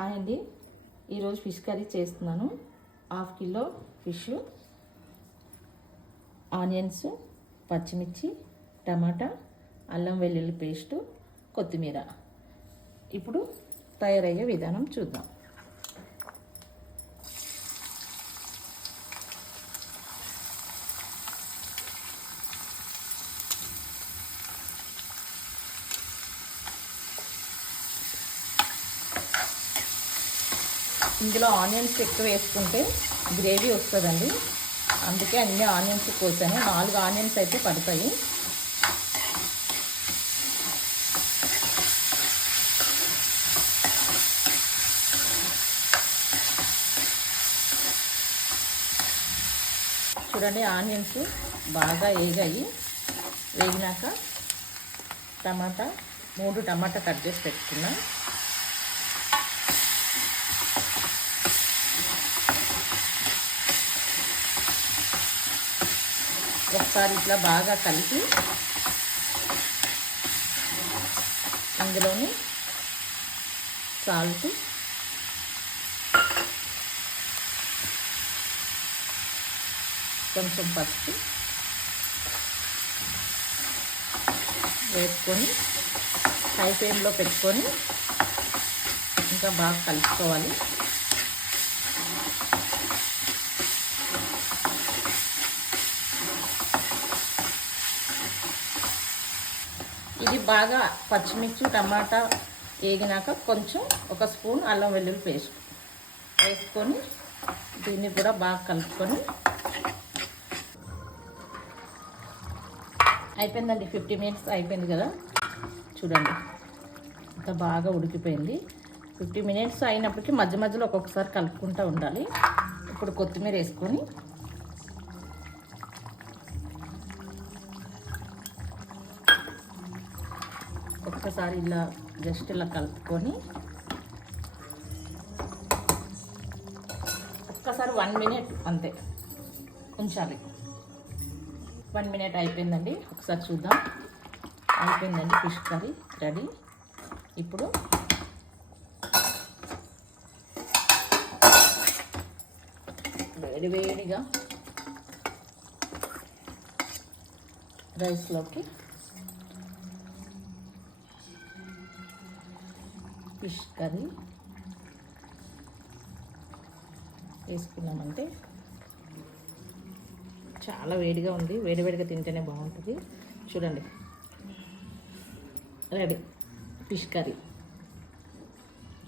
Hi అండి, ఈరోజు fish curry చేస్తున్నాను. 1/2 కిలో ఫిష్, ఆనియన్స్, పచ్చిమిర్చి, టమాటా, అల్లం వెల్లుల్లి పేస్టు, కొత్తిమీర. ఇప్పుడు తయారయ్యే విధానం చూద్దాం. ఇందులో ఆనియన్స్ ఎక్కువ వేసుకుంటే గ్రేవీ వస్తుందండి, అందుకే అన్ని ఆనియన్స్ కోసాను. 4 ఆనియన్స్ అయితే పడతాయి. చూడండి, ఆనియన్స్ బాగా వేగినాక టమాటా 3 టమాటా కట్ చేసి పెట్టుకున్నా. ఒకసారి ఇట్లా బాగా కలిపి అందులోని సాల్ట్, కొంచెం పసుపు వేసుకొని హై ఫ్లేమ్లో పెట్టుకొని ఇంకా బాగా కలుపుకోవాలి. ఇది బాగా పచ్చిమిర్చి టమాటా వేగినాక కొంచెం 1 స్పూన్ అల్లం వెల్లుల్లి పేస్ట్ వేసుకొని దీన్ని కూడా బాగా కలుపుకొని అయిపోయిందండి. 50 మినిట్స్ అయిపోయింది కదా, చూడండి అంత బాగా ఉడికిపోయింది. 50 మినిట్స్ అయినప్పటికీ మధ్య మధ్యలో ఒక్కొక్కసారి కలుపుకుంటూ ఉండాలి. ఇప్పుడు కొత్తిమీర వేసుకొని ఒక్కసారి ఇలా జస్ట్ ఇలా కలుపుకొని ఒక్కసారి 1 మినిట్ అంతే ఉంచాలి. 1 మినిట్ అయిపోయిందండి, ఒకసారి చూద్దాం. అయిపోయిందండి, ఫిష్ కర్రీ రెడీ. ఇప్పుడు వేడివేడిగా రైస్లోకి ఫిష్ కర్రీ వేసుకున్నామంటే చాలా వేడిగా ఉంది, వేడివేడిగా తింటేనే బాగుంటుంది. చూడండి, రెడీ ఫిష్ కర్రీ.